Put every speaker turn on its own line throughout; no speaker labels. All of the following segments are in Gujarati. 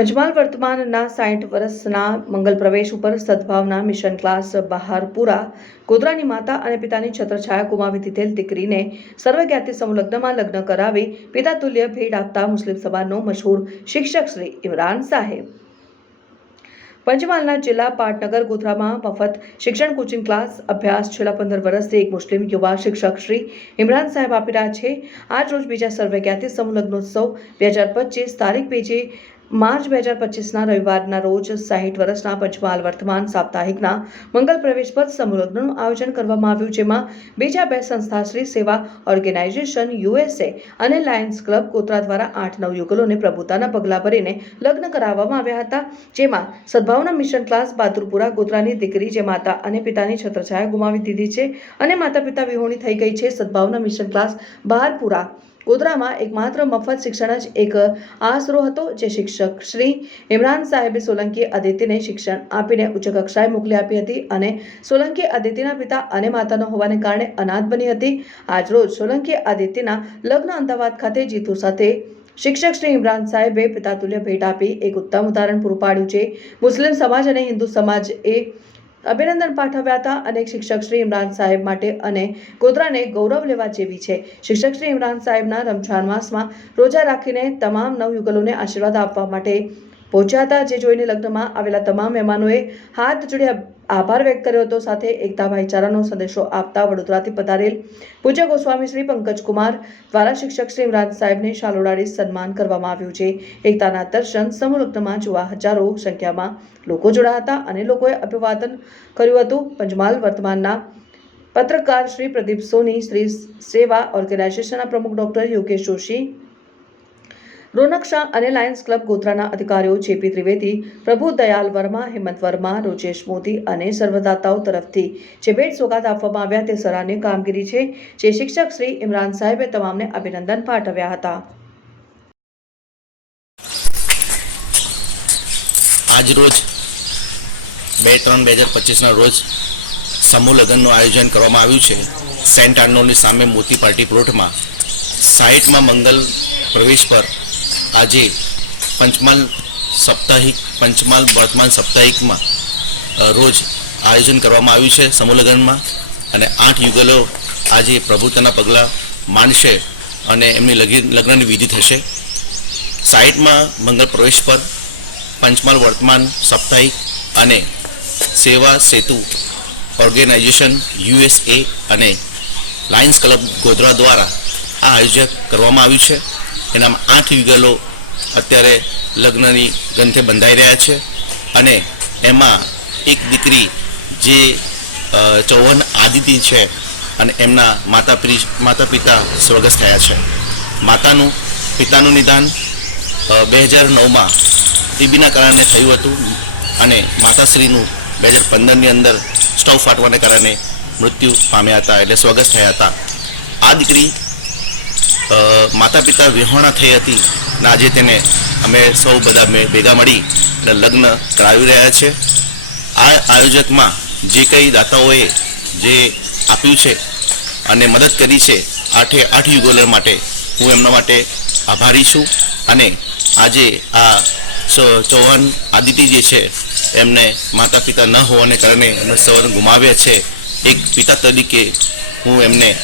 પંચમહાલ વર્તમાનના સાઠ વર્ષના મંગલ પ્રવેશ ઉપર સદભાવના મિશન ક્લાસ બહારપુરા ગોધરાની માતા અને પિતાની છત્રછાયા ગુમાવી દીધેલ દીકરીને સર્વજ્ઞાતિ સમુલગ્નમાં લગ્ન કરાવી પિતા તુલ્ય ભેટ આપતા મુસ્લિમ સમાજનો મશહૂર શિક્ષક શ્રી ઇમરાન સાહેબ. પંચમહાલના જિલ્લા પાટનગર ગોધરામાં મફત શિક્ષણ કોચિંગ ક્લાસ અભ્યાસ છેલ્લા પંદર વર્ષથી એક મુસ્લિમ યુવા શિક્ષક શ્રી ઇમરાન સાહેબ આપી રહ્યા છે. આજ રોજ બીજા સર્વજ્ઞાતિ સમુલગ્નોત્સવ બે હજાર પચીસ તારીખ પેજે માર્ચ બે હજાર પચીસના રવિવારના રોજ સાહીઠ વર્ષના પંચમહાલ વર્તમાન સાપ્તાહિકના મંગલ પ્રવેશ પર સંલગ્નનું આયોજન કરવામાં આવ્યું, જેમાં બીજા બે સંસ્થા શ્રી સેવા ઓર્ગેનાઇઝેશન યુએસએ અને લાયન્સ ક્લબ કોતરા દ્વારા આઠ નવ યુગલોને પ્રભુતાના પગલાં ભરીને લગ્ન કરાવવામાં આવ્યા હતા. જેમાં સદભાવના મિશન ક્લાસ, બહાદુરપુરા ગોત્રાની દીકરી, જે માતા અને પિતાની છત્રછાયા ગુમાવી દીધી છે અને માતા પિતા વિહોણી થઈ ગઈ છે. સદભાવના મિશન ક્લાસ, બહારપુરા ગોધરામાં એકમાત્ર મફત શિક્ષણ જ એક આશરો હતો જે શિક્ષક શ્રી ઇમરાન સાહેબે સોલંકી આદિત્યને શિક્ષણ આપીને ઉચ્ચ કક્ષાએ મોકલી આપી હતી અને સોલંકી આદિત્યના પિતા અને માતાનો હોવાને કારણે અનાથ બની હતી. આજરોજ સોલંકી આદિત્યના લગ્ન અમદાવાદ ખાતે જીતુ સાથે શિક્ષક શ્રી ઇમરાન સાહેબે પિતાતુલ્ય ભેટ આપી એક ઉત્તમ ઉદાહરણ પૂરું પાડ્યું છે. મુસ્લિમ સમાજ અને હિન્દુ સમાજ એ અભિનંદન પાઠવ્યા હતા અનેક શિક્ષક શ્રી ઇમરાન સાહેબ માટે અને ગોધરાને ગૌરવ લેવા જેવી છે. શિક્ષક શ્રી ઇમરાન સાહેબના રમઝાન માસમાં રોજા રાખીને તમામ નવયુગલોને આશીર્વાદ આપવા માટે પહોંચ્યા જે જોઈને લગ્નમાં આવેલા તમામ મહેમાનોએ હાથ જોડી આભાર વ્યક્ત કર્યો હતો. સાથે એકતા ભાઈચારાનો સંદેશો આપતા વડોદરાથી પધારેલ પૂજ્ય ગોસ્વામી શ્રી પંકજ કુમાર દ્વારા શિક્ષક શ્રી ઇમરાન સાહેબને શાલ સન્માન કરવામાં આવ્યું છે. એકતાના દર્શન સમૂહ જોવા હજારો સંખ્યામાં લોકો જોડાયા હતા અને લોકોએ અભિવાદન કર્યું હતું. પંચમહાલ વર્તમાનના પત્રકાર શ્રી પ્રદીપ સોની શ્રી સેવા ઓર્ગેનાઇઝેશનના પ્રમુખ ડોક્ટર યોગેશ જોશી રોનક અને લાયન્સ ક્લબ ગોધરાના અધિકારીઓ જેપી ત્રિવેદી, પ્રભુ દયાલ વર્મા, હેમંત વર્મા, રોજેશ મોદી અને સર્વદાતાઓ તરફથી જે ભેટ સોગાદ આપવામાં આવ્યા તે સરાહનીય કામગીરી છે, જે શિક્ષક શ્રી ઇમરાન સાહેબે તમામને અભિનંદન પાઠવ્યા હતા.
આજ રોજ બે ત્રણ બે હજાર પચીસના રોજ સમૂહ લગ્નનું આયોજન કરવામાં આવ્યું છે. સેન્ટ આર્નોની સામે મોતી પાર્ટી પ્લોટમાં સાહીઠમાં મંગલ પ્રવેશ પર આજે પંચમહાલ સાપ્તાહિક, પંચમહાલ વર્તમાન સાપ્તાહિકમાં રોજ આયોજન કરવામાં આવ્યું છે સમૂહલગ્નમાં અને આઠ યુગલો આજે પ્રભુતાના પગલાં માનશે અને એમની લગી, લગ્નની વિધિ થશે. સાઇટમાં મંગળ પ્રવેશ પર પંચમહાલ વર્તમાન સાપ્તાહિક અને સેવા સેતુ ઓર્ગેનાઇઝેશન યુએસએ અને લાયન્સ ક્લબ ગોધરા દ્વારા આ આયોજન કરવામાં આવ્યું છે. એનામાં આઠ યુગલો અત્યારે લગ્નની ગંથે બંધાઈ રહ્યા છે અને એમાં એક દીકરી જે ચૌવન આદિતિ છે અને એમના માતા માતા પિતા સ્વર્ગસ્થ થયા છે. માતાનું, પિતાનું નિદાન બે હજાર નવમાં ટીબીના કારણે થયું હતું અને માતાશ્રીનું બે હજાર પંદરની અંદર સ્ટવ ફાટવાને કારણે મૃત્યુ પામ્યા હતા એટલે સ્વર્ગસ્થ થયા હતા. આ દીકરી માતા પિતા વિહોણા થઈ હતી અને આજે તેને અમે સૌ બધા ભેગા મળી અને લગ્ન કરાવી રહ્યા છે. આ આયોજકમાં જે કંઈ દાતાઓએ જે આપ્યું છે અને મદદ કરી છે, આઠે આઠ યુગોલર માટે હું એમના માટે આભારી છું અને આજે આ ચૌહાણ આદિત્ય જે છે, એમને માતા પિતા ન હોવાને કારણે એમને સવર ગુમાવ્યા છે. એક પિતા તરીકે હું એમને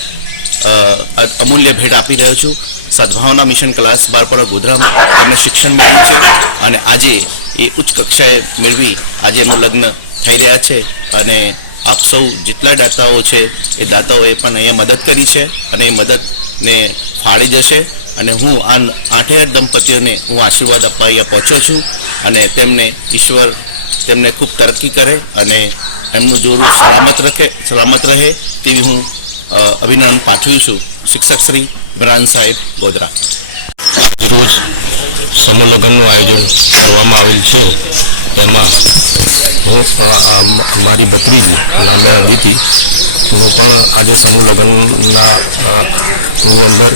અમૂલ્ય ભેટ આપી રહ્યો છું. સદભાવના મિશન ક્લાસ બારપરા ગોધરામાં એમને શિક્ષણ મેળવ્યું છે અને આજે એ ઉચ્ચ કક્ષાએ મેળવી આજે એમનું લગ્ન થઈ રહ્યા છે અને આપ સૌ જેટલા દાતાઓ છે એ દાતાઓએ પણ અહીંયા મદદ કરી છે અને એ મદદને ફાળી જશે અને હું આ આઠે આઠ દંપતીઓને હું આશીર્વાદ આપવા અહીંયા પહોંચ્યો છું અને તેમને ઈશ્વર તેમને ખૂબ તરક્કી કરે અને એમનું જોરું સલામત રાખે, સલામત રહે તેવી હું અભિનંદન પાઠવું છું શિક્ષક શ્રી ઇમરાન સાહેબ ગોધરા.
રોજ સમૂહ આયોજન કરવામાં આવેલ છે. એમાં હું મારી ભત્રીજી નામે અદિતિ હું પણ આજે સમૂહ લગ્નના અંદર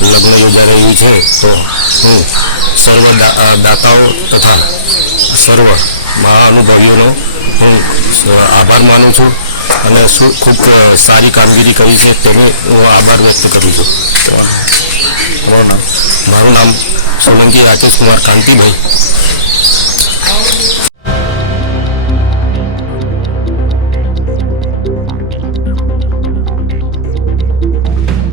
લગ્ન યોજા રહ્યું છે. તો હું સર્વ દાતાઓ તથા સર્વ મહાનુભાવીઓનો હું આભાર માનું છું. અને શું ખૂબ સારી કામગીરી કરી છે તેને હું આભાર વ્યક્ત કરું છું. મારું નામ સોલંકી રાકેશ કુમાર કાંતિભાઈ.